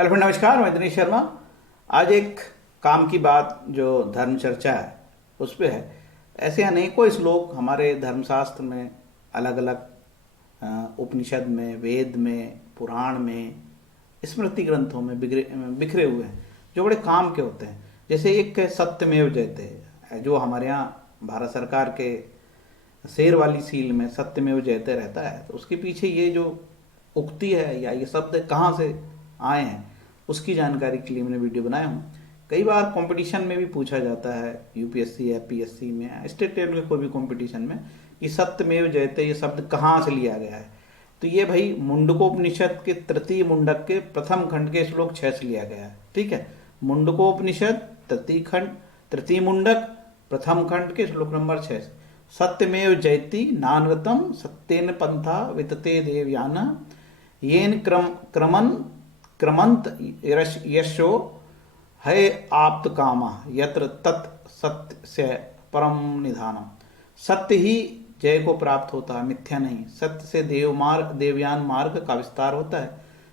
Hello friend, नमस्कार। मैं दिनेश शर्मा। आज एक काम की बात जो धर्म चर्चा है उस पे है। ऐसे अनेकों श्लोक हमारे धर्मशास्त्र में अलग अलग उपनिषद में, वेद में, पुराण में, स्मृति ग्रंथों में बिखरे हुए हैं जो बड़े काम के होते हैं। जैसे एक है सत्यमेव जयते, जो हमारे यहाँ भारत सरकार के शेर वाली सील में सत्यमेव जयते रहता है। तो उसके पीछे ये जो उक्ति है या ये शब्द कहाँ से आए हैं उसकी जानकारी के लिए मैंने वीडियो बनाया हूँ। कई बार कंपटीशन में भी पूछा जाता है, यूपीएससी या पीएससी में, स्टेट लेवल के कोई भी कंपटीशन में, कि सत्यमेव जयते ये शब्द कहाँ से लिया गया है। तो ये भाई मुंडकोपनिषद के तृतीय मुंडक के प्रथम खंड के श्लोक 6 से लिया गया है। ठीक है, मुंडकोपनिषद तृतीय मुंडक प्रथम खंड के श्लोक नंबर 6। सत्यमेव जयति नानृतम सत्येन पंथा वितते देवयान येन क्रमंत यशो है आप्त कामा यत्र तत् सत्य से परम निधानम। सत्य ही जय को प्राप्त होता है, मिथ्या नहीं। सत्य से देवयान मार्ग का विस्तार होता है,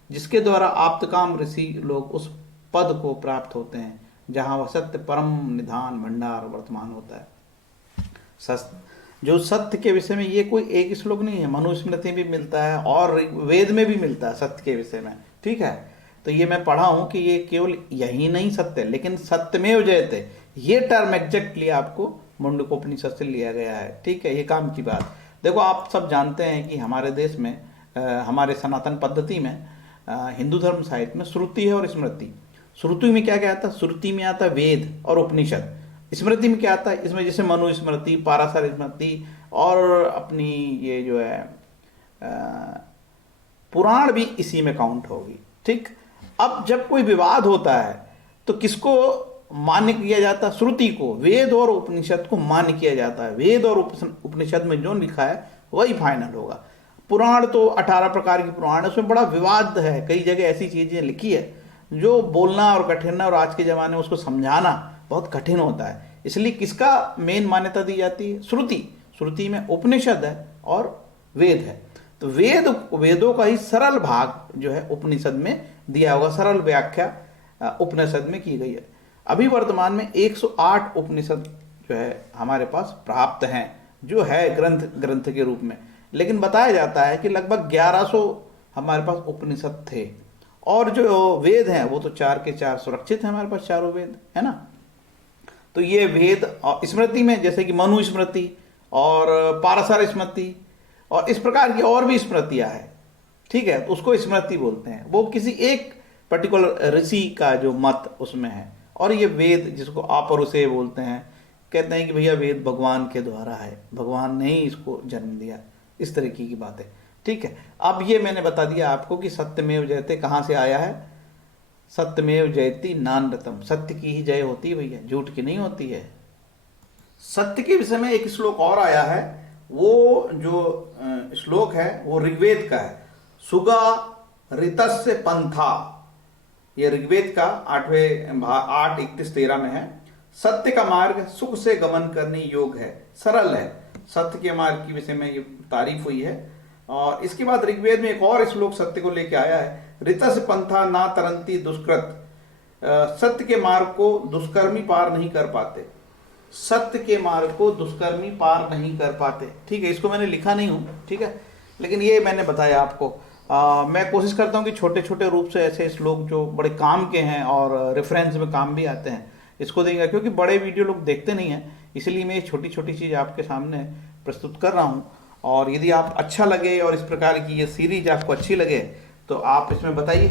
जिसके द्वारा आप्तकाम ऋषि लोग उस पद को प्राप्त होते हैं जहां वह सत्य परम निधान भंडार वर्तमान होता है। जो सत्य के विषय में ये कोई एक श्लोक नहीं है, मनुस्मृति भी मिलता है और वेद में भी मिलता है सत्य के विषय में। ठीक है, तो ये मैं पढ़ा हूं कि ये केवल यही नहीं सत्य, लेकिन सत्यमेव जयते ये टर्म एग्जैक्टली आपको मुंडकोपनिषद से लिया गया है। ठीक है, ये काम की बात। देखो, आप सब जानते हैं कि हमारे देश में हमारे सनातन पद्धति में हिंदू धर्म साहित्य में श्रुति है और स्मृति। श्रुति में क्या क्या आता है? श्रुति में आता है वेद और उपनिषद। स्मृति में क्या आता है? इसमें जैसे मनु स्मृति, पाराशर स्मृति और अपनी ये जो है पुराण भी इसी में काउंट होगी। ठीक, अब जब कोई विवाद होता है तो किसको मान्य किया जाता है? श्रुति को, वेद और उपनिषद को मान्य किया जाता है। वेद और उपनिषद में जो लिखा है वही फाइनल होगा। पुराण तो 18 प्रकार की पुराण है, उसमें बड़ा विवाद है। कई जगह ऐसी चीजें लिखी है जो बोलना और कठिन और आज के जमाने में उसको समझाना बहुत कठिन होता है। इसलिए किसका मेन मान्यता दी जाती है? श्रुति। श्रुति में उपनिषद है और वेद है। तो वेदों का ही सरल भाग जो है उपनिषद में दिया होगा, सरल व्याख्या उपनिषद में की गई है। अभी वर्तमान में 108 उपनिषद जो है हमारे पास प्राप्त हैं, जो है ग्रंथ के रूप में। लेकिन बताया जाता है कि लगभग 1100 हमारे पास उपनिषद थे, और जो वेद हैं वो तो 4 के 4 सुरक्षित हैं हमारे पास, चारों वेद है ना। तो ये वेद और स्मृति में जैसे कि मनु स्मृति और पाराशर स्मृति और इस प्रकार की और भी स्मृतियां हैं। ठीक है, तो उसको स्मृति बोलते हैं। वो किसी एक पर्टिकुलर ऋषि का जो मत उसमें है। और ये वेद जिसको अपरुषेय बोलते हैं, कहते हैं कि भैया वेद भगवान के द्वारा है, भगवान ने ही इसको जन्म दिया, इस तरीके की बातें। ठीक है, अब ये मैंने बता दिया आपको कि सत्यमेव जयते कहाँ से आया है। सत्यमेव जयति नानृतम, सत्य की ही जय होती है भैया, झूठ की नहीं होती है। सत्य के विषय में एक श्लोक और आया है। वो जो श्लोक है वो ऋग्वेद का है। सुगा ऋतस्य पंथा, ये ऋग्वेद का 8:31-13 में है। सत्य का मार्ग सुख से गमन करने योग है, सरल है। सत्य के मार्ग के विषय में ये तारीफ हुई है। और इसके बाद ऋग्वेद में एक और श्लोक सत्य को लेके आया है। ऋतस्य पंथा ना तरंती दुष्कृत, सत्य के मार्ग को दुष्कर्मी पार नहीं कर पाते। सत्य के मार्ग को दुष्कर्मी पार नहीं कर पाते। ठीक है, इसको मैंने लिखा नहीं हूं, ठीक है, लेकिन ये मैंने बताया आपको। मैं कोशिश करता हूं कि छोटे छोटे रूप से ऐसे श्लोक जो बड़े काम के हैं और रेफरेंस में काम भी आते हैं इसको देंगे, क्योंकि बड़े वीडियो लोग देखते नहीं हैं, इसलिए मैं ये छोटी छोटी चीज आपके सामने प्रस्तुत कर रहा हूं। और यदि आप अच्छा लगे और इस प्रकार की ये सीरीज आपको अच्छी लगे तो आप इसमें बताइए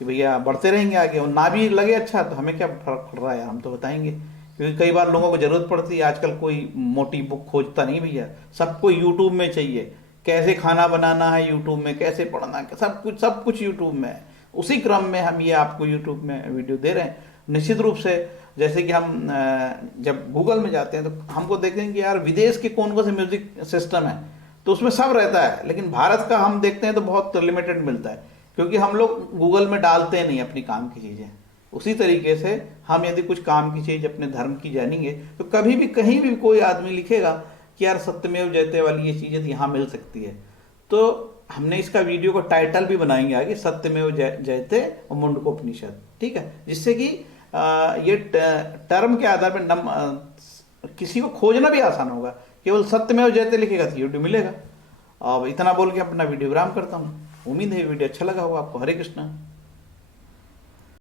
कि भैया बढ़ते रहेंगे आगे। और ना भी लगे अच्छा तो हमें क्या फर्क पड़ रहा है, हम तो बताएंगे। क्योंकि कई बार लोगों को जरूरत पड़ती है, आजकल कोई मोटी बुक खोजता नहीं भैया, सबको यूट्यूब में चाहिए। कैसे खाना बनाना है यूट्यूब में, कैसे पढ़ना है, सब कुछ यूट्यूब में है। उसी क्रम में हम ये आपको यूट्यूब में वीडियो दे रहे हैं। निश्चित रूप से जैसे कि हम जब गूगल में जाते हैं तो हमको देखते हैं कि यार विदेश के कौन कौन से म्यूजिक सिस्टम है, तो उसमें सब रहता है। लेकिन भारत का हम देखते हैं तो बहुत लिमिटेड मिलता है, क्योंकि हम लोग गूगल में डालते नहीं अपनी काम की चीजें। उसी तरीके से हम यदि कुछ काम की चीज अपने धर्म की जानेंगे तो कभी भी कहीं भी कोई आदमी लिखेगा कि यार सत्यमेव जयते वाली ये चीज यदि यहाँ मिल सकती है, तो हमने इसका वीडियो को टाइटल भी बनाएंगे आगे, सत्यमेव जयते और मुंडकोपनिषद, ठीक है, जिससे कि ये टर्म के आधार पर किसी को खोजना भी आसान होगा। केवल सत्यमेव जयते लिखेगा तो यूट्यूब मिलेगा। अब इतना बोल के अपना वीडियो विराम करता हूँ। उम्मीद है वीडियो अच्छा लगा होगा आपको। हरे कृष्णा।